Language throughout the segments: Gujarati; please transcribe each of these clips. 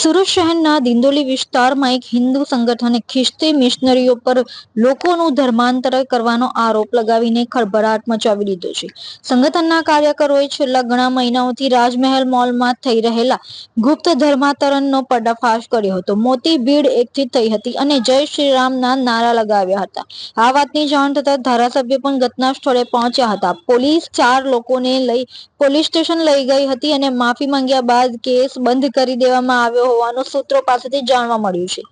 સુરત શહેરના દિંદોલી વિસ્તારમાં એક હિન્દુ સંગઠને ખ્રિસ્તી મિશનરીઓ પર લોકોનું ધર્માંતર કરવાનો આરોપ લગાવીને ખળભળાટ મચાવી દીધો છે. સંગઠનના કાર્યકરોએ છેલ્લા ઘણા મહિનાઓથી રાજમહેલ મોલમાં થઈ રહેલા ગુપ્ત ધર્માંતરણનો પર્દાફાશ કર્યો હતો. મોટી ભીડ એકઠી થઈ હતી અને જય શ્રી રામના નારા લગાવ્યા હતા. આ વાતની જાણ થતાં ધારાસભ્ય પણ ઘટના સ્થળે પહોંચ્યા હતા. પોલીસ ચાર લોકોને લઈ પોલીસ સ્ટેશન લઈ ગઈ હતી અને માફી માંગ્યા બાદ કેસ બંધ કરી દેવામાં આવ્યો હોવાનું સૂત્રો પાસેથી જાણવા મળ્યું છે.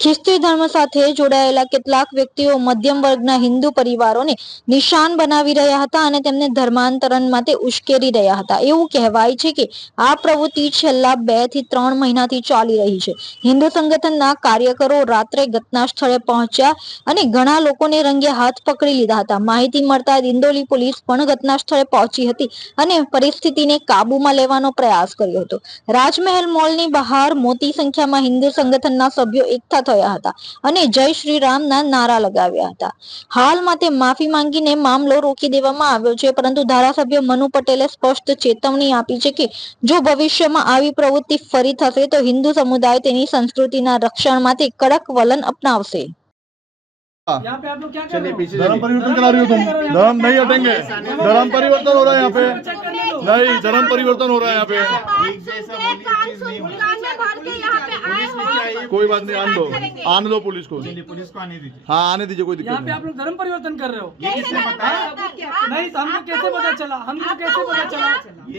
ખ્રિસ્તી ધર્મ સાથે જોડાયેલા કેટલાક વ્યક્તિઓ મધ્યમ વર્ગના હિન્દુ પરિવારોને નિશાન બનાવી રહ્યા હતા અને તેમને ધર્માંતરણ માટે ઉશ્કેરી રહ્યા હતા. એવું કહેવાય છે કે આ પ્રવૃત્તિ છેલ્લા બેથી ત્રણ મહિનાથી ચાલી રહી છે. હિન્દુ સંગઠનના કાર્યકરો રાત્રે ઘટના સ્થળે પહોંચ્યા અને ઘણા લોકોને રંગે હાથ પકડી લીધા હતા. માહિતી મળતા દિંડોલી પોલીસ પણ ઘટના સ્થળે પહોંચી હતી અને પરિસ્થિતિને કાબૂમાં લેવાનો પ્રયાસ કર્યો હતો. રાજમહેલ મોલની બહાર મોટી સંખ્યામાં હિન્દુ સંગઠનના સભ્યો એકઠા થયા હતા અને જય શ્રી રામના નારા લગાવ્યા હતા હાલ માટે માફી માંગીને મામલો રોકી દેવામાં આવ્યો છે પરંતુ ધારાસભ્ય મનુ પટેલે સ્પષ્ટ ચેતવણી આપી છે કે જો ભવિષ્યમાં આવી પ્રવૃત્તિ ફરી થશે તો હિન્દુ સમુદાય તેની સંસ્કૃતિના રક્ષણ માટે કડક વલણ અપનાવશે यहाँ पे आप लोग क्या कर रहे चलिए हो पीछे धर्म चलिए। परिवर्तन करा रही हो तुम धर्म नहीं हटेंगे धर्म परिवर्तन हो रहा है यहाँ पे चेक करने दो नहीं धर्म परिवर्तन हो रहा है यहाँ पे बोलिए चीज़ नहीं कोई बात नहीं आने दो। आने दो पुलिस को। पुलिस को आने दीजिए। हाँ आने दीजिए कोई दिक्कत पे आप लोग धर्म परिवर्तन कर रहे हो। ये किसने बताया? नहीं तो हमको कैसे पता चला? हमको कैसे पता चला?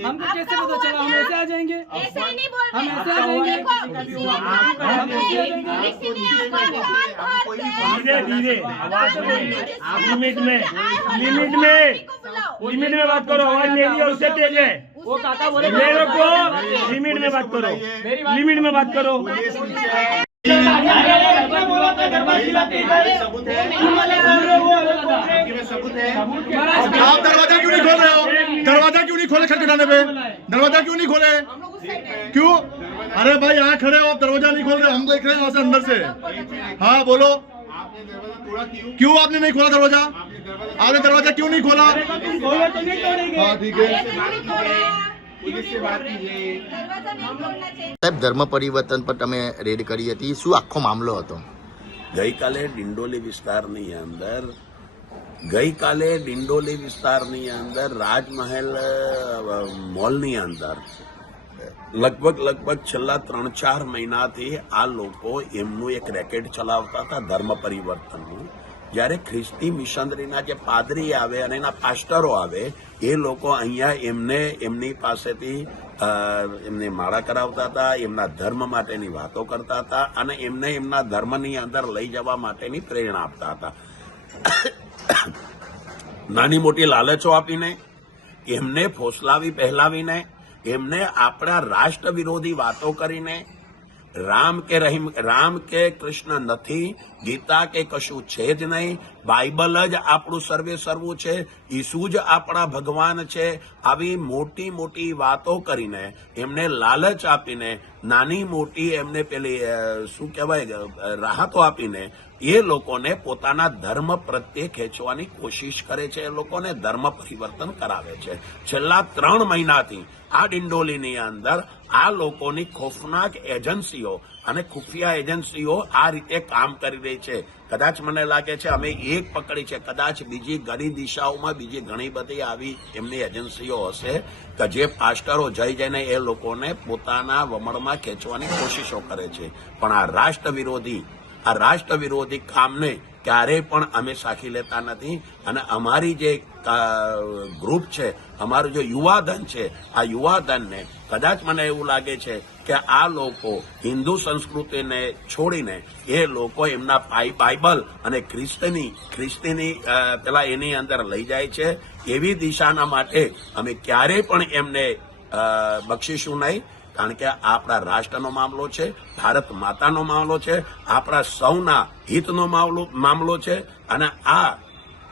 हमको कैसे पता चला? हम ऐसे आ जाएँगे? ऐसे नहीं बोल हम ऐसे आ जाएँगे? धीरे धीरे। आवाज़ लिमिट में लिमिट में लिमिट में बात करो आवाज़ मेरी और उससे तेज है। वो काका बोले मेरे को लिमिट में बात करो लिमिट में बात करो पुलिस नीचे है सबूत है आपके में सबूत है आप दरवाजा क्यों नहीं खोल रहे हो दरवाजा क्यों नहीं खोले खटखटाने पे दरवाजा क्यों नहीं खोले क्यों अरे भाई यहाँ खड़े हो आप दरवाजा नहीं खोल रहे हम देख रहे हैं वहाँ से अंदर से हाँ बोलो आपने दरवाजा तोड़ा क्यों क्यों आपने नहीं खोला दरवाजा आपने दरवाजा आपने दरवाजा क्यों नहीं खोला बोलो तो नहीं तोड़ेंगे हाँ ठीक है पुलिस से बात कीजिए दरवाजा नहीं खोलना चाहिए સાહેબ ધર્મ પરિવર્તન પર તમે રેડ કરી હતી શું આખો મામલો હતો ગઈકાલે ડિંડોલી વિસ્તારની અંદર ગઈકાલે ડિંડોલી વિસ્તારની અંદર રાજમહેલ અ, મોલની અંદર લગભગ લગભગ છેલ્લા ત્રણ ચાર મહિનાથી આ લોકો એમનું એક રેકેટ ચલાવતા હતા ધર્મ પરિવર્તનનું. જ્યારે ખ્રિસ્તી મિશનરીના જે પાદરી આવે અને એના પાસ્ટરો આવે, એ લોકો અહીંયા એમને એમની પાસેથી એમને માળા કરાવતા હતા, એમના ધર્મ માટેની વાતો કરતા હતા અને એમને એમના ધર્મની અંદર લઈ જવા માટેની પ્રેરણા આપતા હતા. નાની મોટી લાલચો આપીને, એમને ફોસલાવી પહેલાવીને એમને આપણા રાષ્ટ્ર વિરોધી વાતો કરીને રામ કે રહીમ, રામ કે કૃષ્ણ નથી, ગીતા કે કશું છે જ નહીં બાઇબલ જ આપણું સર્વે સર્વું છે, ઈસુ જ આપણા ભગવાન છે. આવી મોટી મોટી વાતો કરીને એમને લાલચ આપીને, નાની મોટી એમને પેલી શું કહેવાય રાહતો આપીને એ લોકોને પોતાના ધર્મ પ્રત્યે ખેંચવાની કોશિશ કરે છે. એ લોકોને ધર્મ પરિવર્તન કરાવે છે. છેલ્લા ત્રણ મહિનાથી આ ડિંડોલીની અંદર આ લોકોની ખોફનાક એજન્સીઓ અને ખુફિયા એજન્સીઓ આ રીતે કામ કરી રહી છે. કદાચ મને લાગે છે અમે એક પકડી છે. કદાચ બીજી ઘણી દિશાઓમાં બીજી ઘણી બધી આવી એમની એજન્સીઓ હશે કે જે પાસ્ટરો જઈ જઈને એ લોકોને પોતાના વમણમાં ખેંચવાની કોશિશો કરે છે. પણ આ રાષ્ટ્ર વિરોધી આ રાષ્ટ્ર વિરોધી કામને ક્યારેય પણ અમે સાખી લેતા નથી. અને અમારી જે ગ્રુપ છે, અમારું જે યુવાધન છે, આ યુવાધનને કદાચ મને એવું લાગે છે કે આ લોકો હિન્દુ સંસ્કૃતિને છોડીને એ લોકો એમના પાઈ- બાઇબલ અને ખ્રિસ્તની, ખ્રિસ્તીની પેલા એની અંદર લઈ જાય છે. એવી દિશાના માટે અમે ક્યારેય પણ એમને બક્ષીશું નહીં. કારણ કે આપણા રાષ્ટ્રનો મામલો છે, ભારત માતાનો મામલો છે, આપણા સૌના હિતનો મામલો મામલો છે અને આ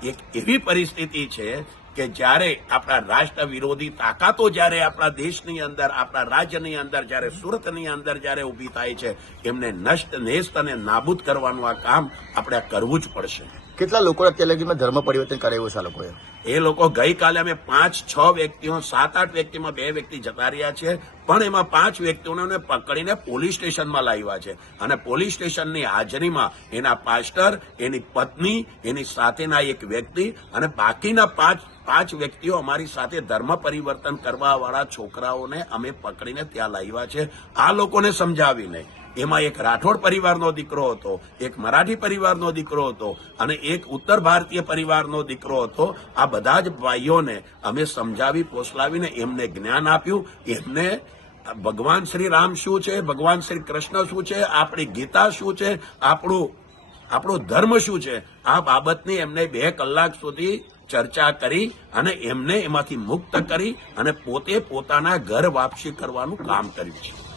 એક એવી પરિસ્થિતિ છે કે જ્યારે આપણા રાષ્ટ્ર વિરોધી તાકાતો જ્યારે આપણા દેશની અંદર, આપણા રાજ્યની અંદર, જ્યારે સુરતની અંદર જ્યારે ઊભી થાય છે, એમને નષ્ટ, નેસ્ત અને નાબૂદ કરવાનું આ કામ આપણે કરવું જ પડશે. કેટલા લોકો અત્યાર લગીમાં ધર્મ પરિવર્તન કરાવ્યું છે આ લોકોએ? એ લોકો ગઈકાલે અમે પાંચ, છ વ્યક્તિઓ, સાત, આઠ વ્યક્તિમાં બે વ્યક્તિ જતા રહ્યા છે. પણ એમાં પાંચ વ્યક્તિઓને પકડીને પોલીસ સ્ટેશનમાં લાવ્યા છે. અને પોલીસ સ્ટેશનની હાજરીમાં એના પાસ્ટર, એની પત્ની, એની સાથેના એક વ્યક્તિ અને બાકીના પાંચ પાંચ વ્યક્તિઓ અમારી સાથે ધર્મ પરિવર્તન કરવા વાળા છોકરાઓને અમે પકડીને ત્યાં લાવ્યા છે. આ લોકોને સમજાવીને એમાં એક રાઠોડ પરિવારનો દીકરો હતો, એક મરાઠી પરિવારનો દીકરો હતો અને એક ઉત્તર ભારતીય પરિવારનો દીકરો હતો. આ બધા જ ભાઈઓને અમે સમજાવી પોસલાવીને એમને જ્ઞાન આપ્યું. એમને ભગવાન શ્રી રામ શું છે, ભગવાન શ્રી કૃષ્ણ શું છે, આપણી ગીતા શું છે, આપણું, આપણો ધર્મ શું છે, આ બાબતની એમને બે કલાક સુધી ચર્ચા કરી અને એમને એમાંથી મુક્ત કરી અને પોતે પોતાના ઘર વાપસી કરવાનું કામ કર્યું છે.